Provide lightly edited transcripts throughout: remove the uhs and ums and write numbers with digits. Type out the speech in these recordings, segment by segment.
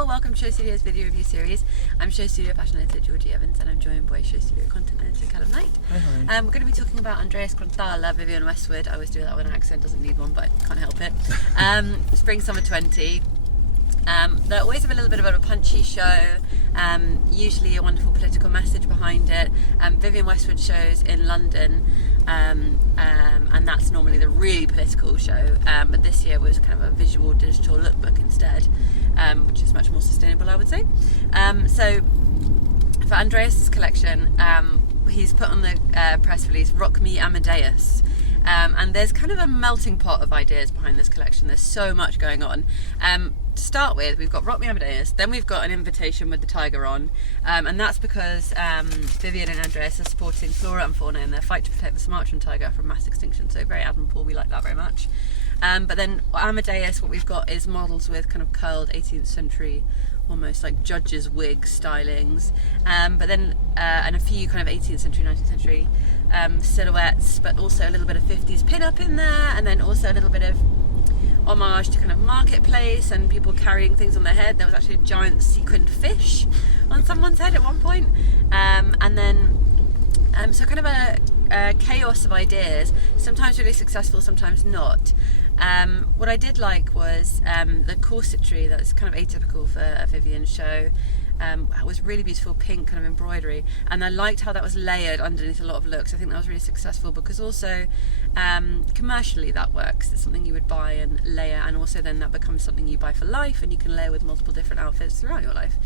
all, welcome to Show Studio's video review series. I'm Show Studio fashion editor Georgina Evans and I'm joined by Show Studio content editor Calum Knight. Hi. We're going to be talking about Andreas Kronthaler, Vivienne Westwood. I always do that with an accent, doesn't need one, but can't help it. Spring Summer 20. They always have a little bit of a punchy show, usually a wonderful political message behind it. Vivienne Westwood shows in London, and that's normally the really political show, but this year was kind of a visual digital lookbook instead, which is much more sustainable, I would say. So for Andreas' collection, he's put on the press release, Rock Me Amadeus. And there's kind of a melting pot of ideas behind this collection. There's so much going on. To start with, we've got Rock Me Amadeus, then we've got an invitation with the tiger on, and that's because Vivienne and Andreas are supporting flora and fauna in their fight to protect the Sumatran tiger from mass extinction, so very admirable, we like that very much. But then Amadeus, what we've got is models with kind of curled 18th century, almost like judge's wig stylings, but then and a few kind of 18th century, 19th century silhouettes, but also a little bit of 50s pin-up in there, and then also a little bit of homage to kind of marketplace and people carrying things on their head. There was actually a giant sequined fish on someone's head at one point, and then so kind of a chaos of ideas, sometimes really successful, sometimes not. What I did like was the corsetry that's kind of atypical for a Vivienne show. It was really beautiful pink kind of embroidery, and I liked how that was layered underneath a lot of looks. I think that was really successful because also commercially that works. It's something you would buy and layer, and also then that becomes something you buy for life and you can layer with multiple different outfits throughout your life.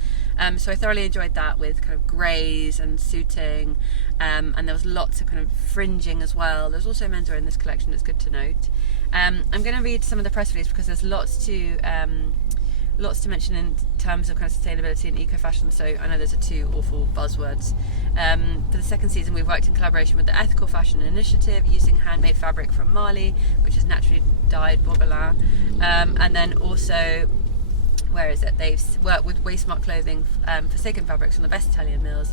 So I thoroughly enjoyed that with kind of greys and suiting, and there was lots of kind of fringing as well. There's also menswear in this collection, it's good to note. I'm going to read some of the press release because there's lots to mention in terms of kind of sustainability and eco-fashion, so I know those are two awful buzzwords. For the second season, we've worked in collaboration with the Ethical Fashion Initiative using handmade fabric from Mali, which is naturally dyed bobelin, and then also, where is it? They've worked with Waste Smart Clothing, Forsaken Fabrics from the best Italian mills,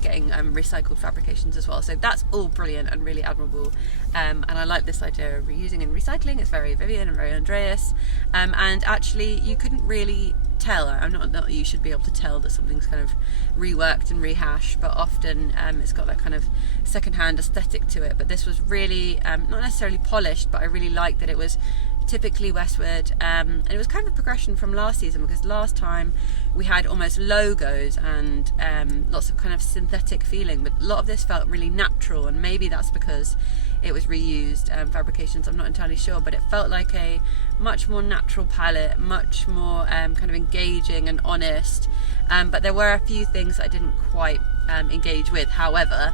getting recycled fabrications as well. So that's all brilliant and really admirable. And I like this idea of reusing and recycling. It's very Vivienne and very Andreas. And actually, you couldn't really tell. I'm not that you should be able to tell that something's kind of reworked and rehashed, but often it's got that kind of secondhand aesthetic to it. But this was really not necessarily polished, but I really liked that it was typically Westwood, and it was kind of a progression from last season, because last time we had almost logos and lots of kind of synthetic feeling, but a lot of this felt really natural, and maybe that's because it was reused fabrications, I'm not entirely sure, but it felt like a much more natural palette, much more kind of engaging and honest, but there were a few things I didn't quite engage with, however,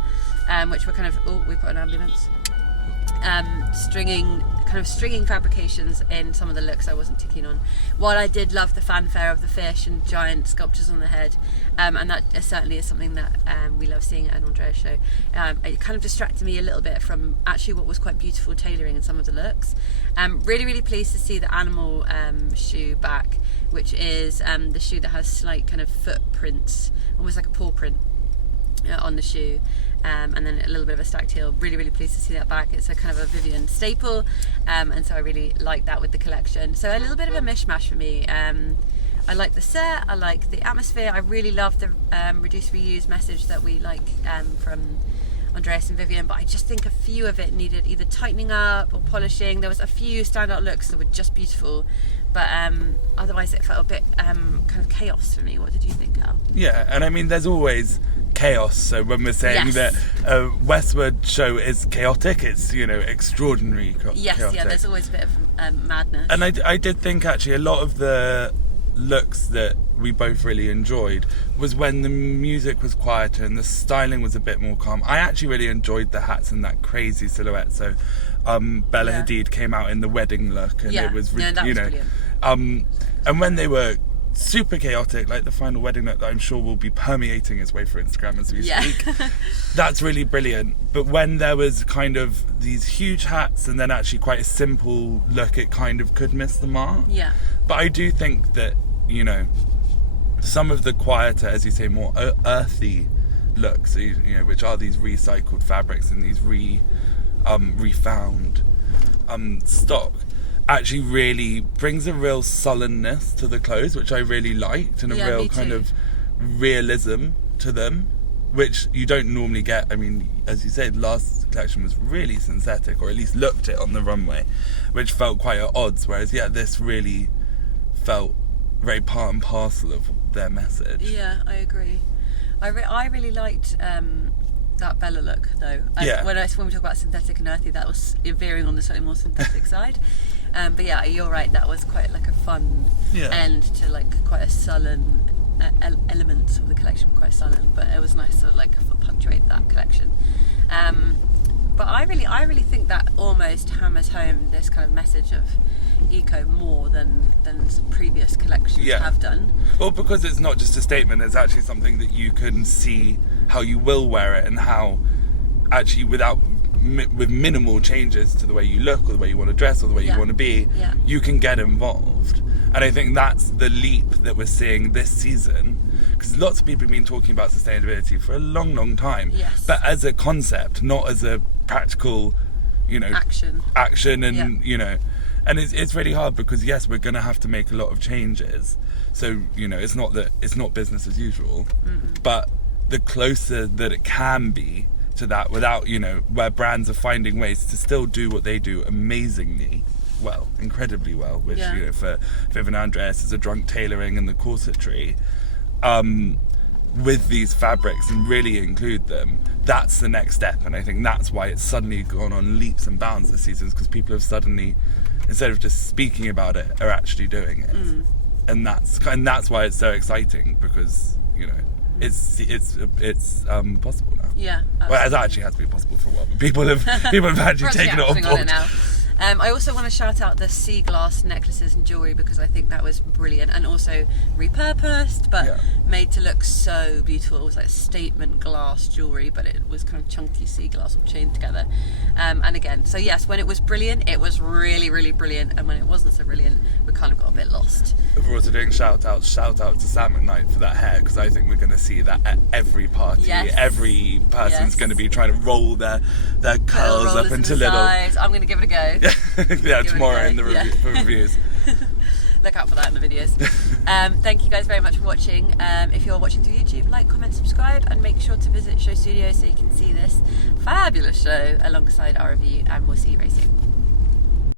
which were kind of, oh, we put an ambulance, stringing fabrications in some of the looks I wasn't too keen on. While I did love the fanfare of the fish and giant sculptures on the head, and that certainly is something that we love seeing at an Andreas show, it kind of distracted me a little bit from actually what was quite beautiful tailoring in some of the looks. Really, really pleased to see the animal shoe back, which is the shoe that has slight kind of footprints, almost like a paw print on the shoe, and then a little bit of a stacked heel. Really, really pleased to see that back. It's a kind of a Vivienne staple, and so I really like that with the collection. So a little bit of a mishmash for me. I like the set, I like the atmosphere, I really love the reduce reuse message that we like from Andreas and Vivienne, but I just think a few of it needed either tightening up or polishing. There was a few standout looks that were just beautiful, but otherwise it felt a bit kind of chaos for me. What did you think, Al? Yeah, and I mean, there's always chaos, so when we're saying that Westwood show is chaotic, it's, you know, extraordinary chaotic. Yeah, there's always a bit of madness. And I did think actually a lot of the looks that we both really enjoyed was when the music was quieter and the styling was a bit more calm. I actually really enjoyed the hats and that crazy silhouette. So Bella Hadid came out in the wedding look, and it was, that was brilliant. And when they were super chaotic, like the final wedding look that I'm sure will be permeating its way through Instagram as we speak, that's really brilliant. But when there was kind of these huge hats and then actually quite a simple look, it kind of could miss the mark. But I do think that, you know, some of the quieter, as you say, more earthy looks, you know, which are these recycled fabrics and these refound stock, actually really brings a real sullenness to the clothes, which I really liked, and a real kind of realism to them, which you don't normally get. I mean, as you said, last collection was really synthetic, or at least looked it on the runway, which felt quite at odds, whereas this really felt very part and parcel of their message. Yeah, I agree. I really liked that Bella look, though. When we talk about synthetic and earthy, that was veering on the slightly more synthetic side. But yeah, you're right, that was quite like a fun end to like quite a sullen element of the collection, quite sullen, but it was nice to like punctuate that collection. But I really think that almost hammers home this kind of message of eco more than some previous collections have done. Well, because it's not just a statement, it's actually something that you can see how you will wear it, and how actually with minimal changes to the way you look or the way you want to dress or the way you want to be, you can get involved. And I think that's the leap that we're seeing this season, because lots of people have been talking about sustainability for a long time, but as a concept, not as a practical, action and and it's really hard, because we're going to have to make a lot of changes, so it's not business as usual, but the closer that it can be to that, without where brands are finding ways to still do what they do amazingly well, incredibly well, which for Vivienne and Andreas is a drunk tailoring and the corsetry, with these fabrics, and really include them. That's the next step, and I think that's why it's suddenly gone on leaps and bounds this season, because people have suddenly, instead of just speaking about it, are actually doing it, and that's why it's so exciting, because it's possible now. Yeah, absolutely. Well, it actually has been possible for a while, but people have actually taken it on board. I also want to shout out the sea glass necklaces and jewellery, because I think that was brilliant, and also repurposed but made to look so beautiful. It was like statement glass jewellery, but it was kind of chunky sea glass all chained together. And again, so yes, when it was brilliant, it was really, really brilliant, and when it wasn't so brilliant, we kind of got a bit lost. We're also doing shout out to Calum Knight for that hair, because I think we're going to see that at every party. Every person's going to be trying to roll their curls up into little. I'm going to give it a go. Tomorrow in the for reviews. Look out for that in the videos. Thank you guys very much for watching. If you're watching through YouTube, like, comment, subscribe, and make sure to visit Show Studio so you can see this fabulous show alongside our review, and we'll see you very soon.